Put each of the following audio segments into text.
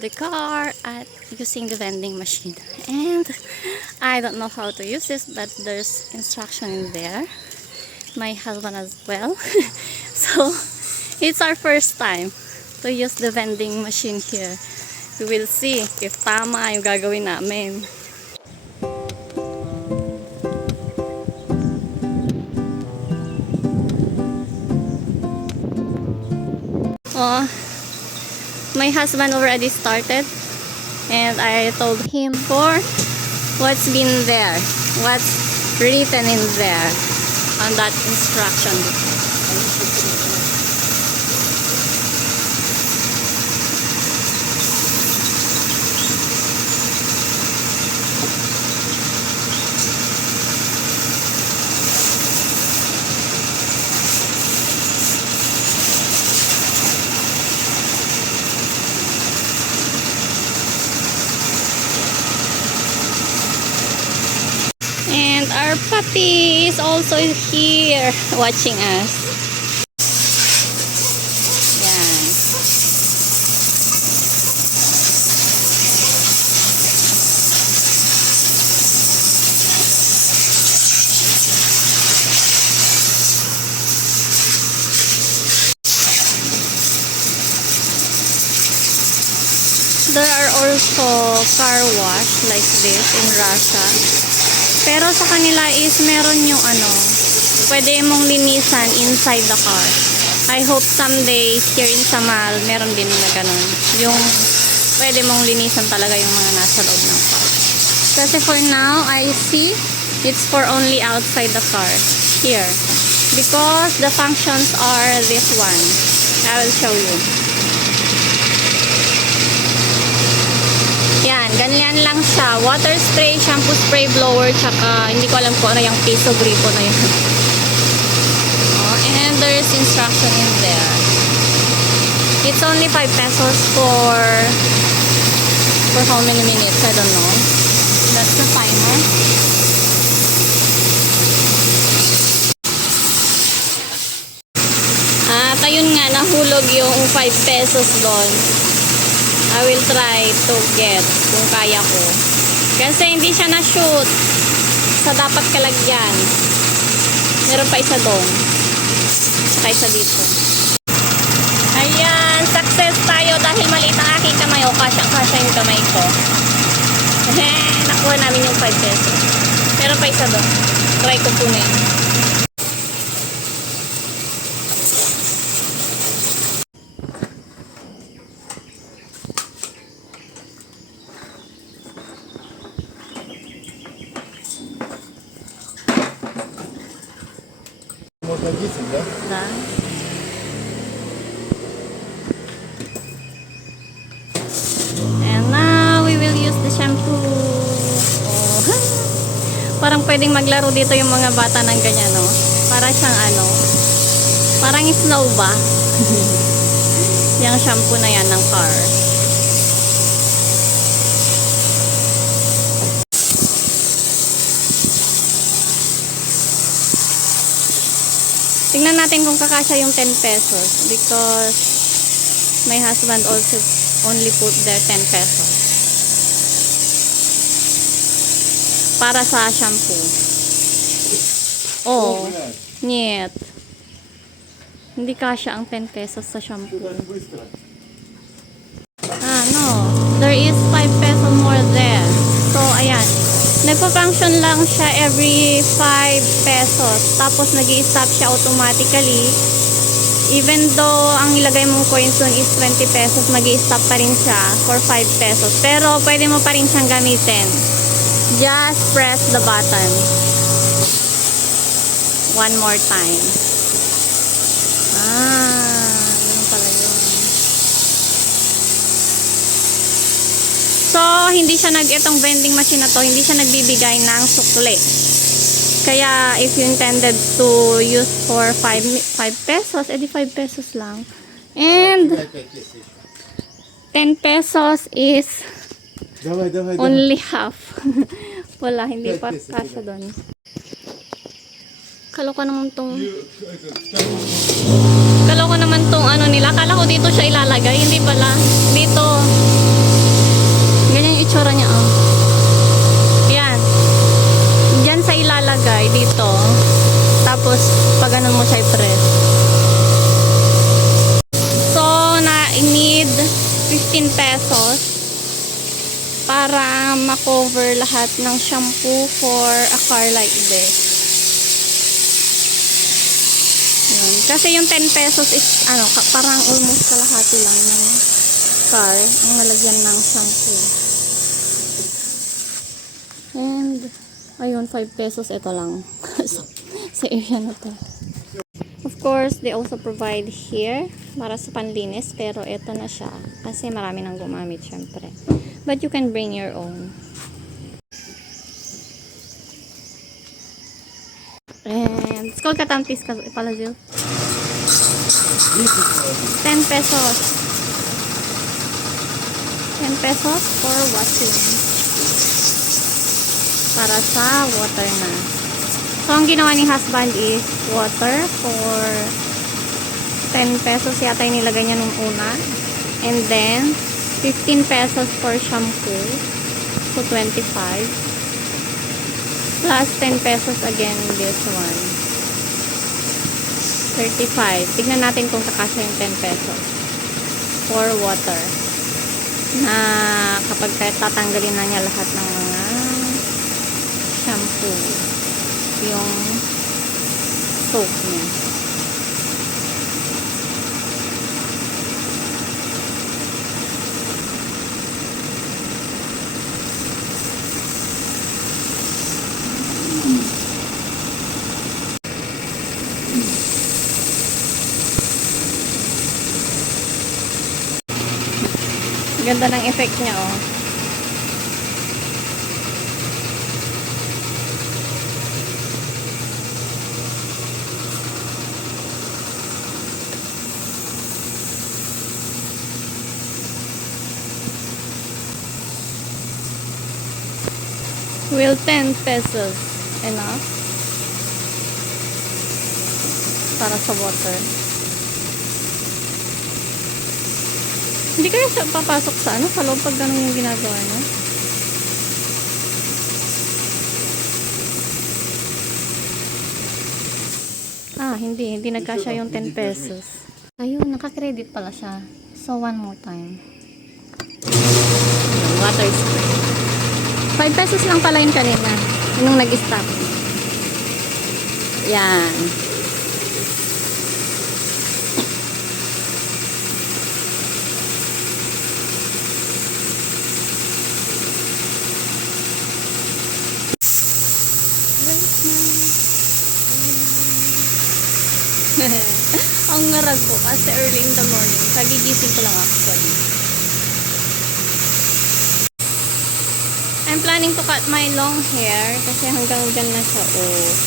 the car at using the vending machine. And I don't know how to use this, but there's instruction in there. My husband as well. So it's our first time to use the vending machine here. We will see if tama yung gagawin namin. Oh, my husband already started, and I told him for what's been there, what's written in there on that instruction. And our puppy is also here watching us. Yan. There are also car wash like this in Russia. Pero sa kanila is meron yung pwede mong linisan inside the car. I hope someday here in Samal, meron din na ganun. Yung pwede mong linisan talaga yung mga nasa loob ng car. Kasi for now, I see it's for only outside the car. Here. Because the functions are this one. I will show you. Yan, ganyan lang siya. Water spray, shampoo spray, blower, tsaka hindi ko alam kung ano yung piso gripo na yun. Oh, and there is instruction in there. It's only 5 pesos for how many minutes? I don't know. That's the timer. At ayun nga, nahulog yung 5 pesos doon. I will try to get kung kaya ko. Kasi hindi siya na-shoot sa dapat kalagyan. Meron pa isa doon. Saka isa dito. Ayan, success tayo dahil maliit ang aking kamay. O, kasya yung kamay ko. Nakuha namin yung 5 pesos. Meron pa isa doon. Try ko punin. Можно 10, да? Да. And now we will use the shampoo. Oh. Parang pwedeng maglaro dito yung mga bata ng ganyan, no? Para siyang parang snow ba? Yung shampoo na yan ng car. Tingnan natin kung kakasya yung 10 pesos because my husband also only put there 10 pesos para sa shampoo. Oh, niet. Hindi kasya ang 10 pesos sa shampoo. No. There is 5 pesos more there. So, ayan. Nagpa-function lang siya every 5 pesos. Tapos nag-i-stop siya automatically. Even though ang ilagay mong coins doon is 20 pesos, mag-i-stop pa rin siya for 5 pesos. Pero pwede mo pa rin siyang gamitin. Just press the button. One more time. Ganun pala yun. So, hindi siya itong vending machine na to, hindi siya nagbibigay ng sukli. Kaya, if you intended to use for 5 pesos, edi 5 pesos lang. And, 10 pesos is only half. Wala, hindi pa kasya doon. Kaloka naman tong nila. Akala ko dito siya ilalagay, hindi pala. Dito. itsura niya, oh. Yan. Diyan sa ilalagay, dito. Tapos, pag ganun mo siya i-press. So, I need 15 pesos para makover lahat ng shampoo for a car like this. Yun. Kasi yung 10 pesos is, parang almost kalahati lang ng car ang nalagyan ng shampoo. And, ayun, 5 pesos, ito lang. Sa area na to. Of course, they also provide here para sa panlinis, pero ito na siya kasi marami nang gumamit syempre. But you can bring your own. And it's called Katamtis pala, Jill. 10 pesos. 10 pesos for washing. Para sa water na. So, ang ginawa ni husband is water for 10 pesos yata yung nilagay niya nung una. And then, 15 pesos for shampoo. So, 25. Plus 10 pesos again this one. 35. Tignan natin kung kakasya yung 10 pesos. For water. Na kapag tatanggalin na niya lahat ng mga shampoo. Yung soap niya. Ganda ng effect niya, oh. Will 10 pesos enough para sa water? Hindi kaya siya papasok sa sa loob pag ganun yung ginagawa niya? Hindi nagkasya yung 10 pesos. Ayun, naka-credit pala siya. So, one more time. Water spray. 5 pesos lang pala yun kanina. Nung nag-stop. Yan. Ang ngarag ko kasi early in the morning. Kagigising ko lang actually. I'm planning to cut my long hair kasi hanggang dyan na siya.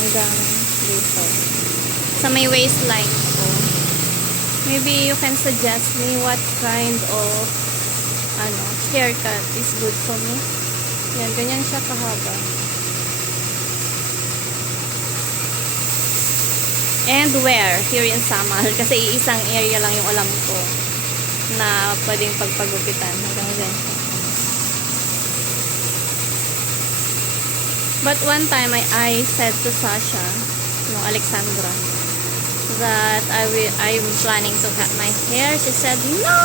Hanggang dito. Sa may waistline ko. Maybe you can suggest me what kind of haircut is good for me. Yan, ganyan siya kahaba. And where? Here in Samal. Kasi isang area lang yung alam ko na pwedeng pagpagupitan. Hanggang dyan siya. But one time, I said to Sasha, Alexandra, that I'm planning to cut my hair. She said, no!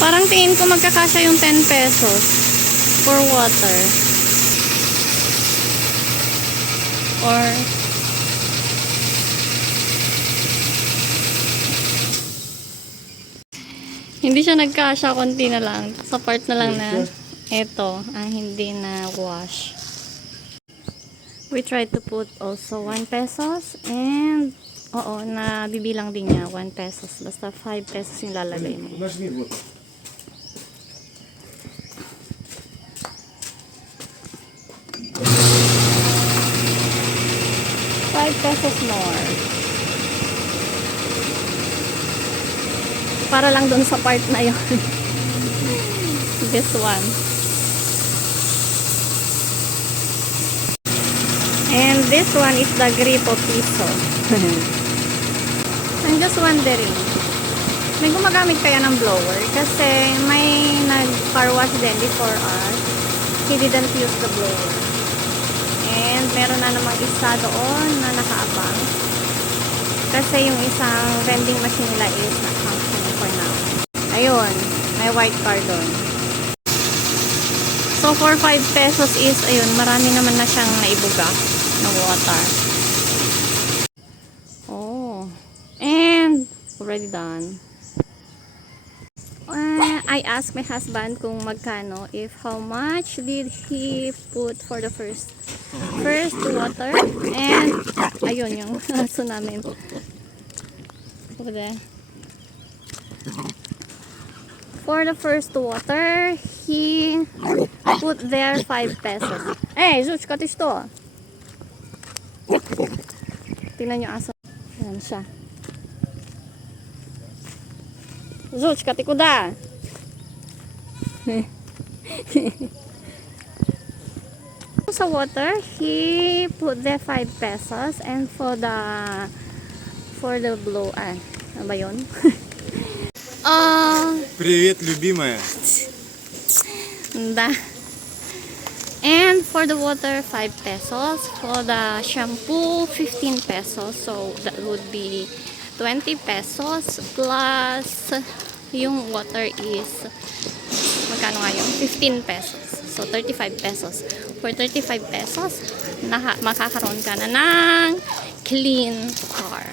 Parang tingin ko magkakasya yung 10 pesos for water. Or hindi siya nagkasya, konti na lang. Sa part na lang na ito ang hindi na wash. We tried to put also 1 pesos and nabibilang din niya 1 pesos. Basta 5 pesos yung lalagay mo. 5 pesos more. Para lang dun sa part na yun. This one. And this one is the Gripo Piso. I'm just wondering, may gumagamit kaya ng blower? Kasi may nag-car wash din before us. He didn't use the blower. And meron na namang isa doon na nakaabang. Kasi yung isang vending machine nila is not functioning for now. Ayun, may white car doon. So for 5 pesos is, ayun, marami naman na siyang naibuga na water. Oh. And already done. I asked my husband kung magkano, if how much did he put for the first water. And ayun yung aso namin. Over there. For the first water, he put there 5 pesos. Hey, Zuch, katis to. Tingnan yung aso. Ayan siya. Zuch, kati ko da. Sa water, he put there 5 pesos. And for the blow, ano ba yun? Привет, любимая. Da. And for the water, 5 pesos. For the shampoo, 15 pesos. So, that would be 20 pesos plus yung water is magkano nga yung 15 pesos. So, 35 pesos. For 35 pesos, makakaroon ka na ng clean car.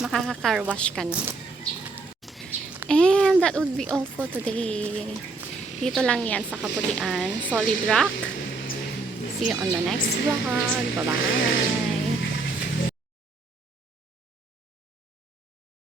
Makaka-car wash ka na. And that would be all for today. Dito lang yan sa Kaputian, Solid Rock. See you on the next vlog. Bye-bye!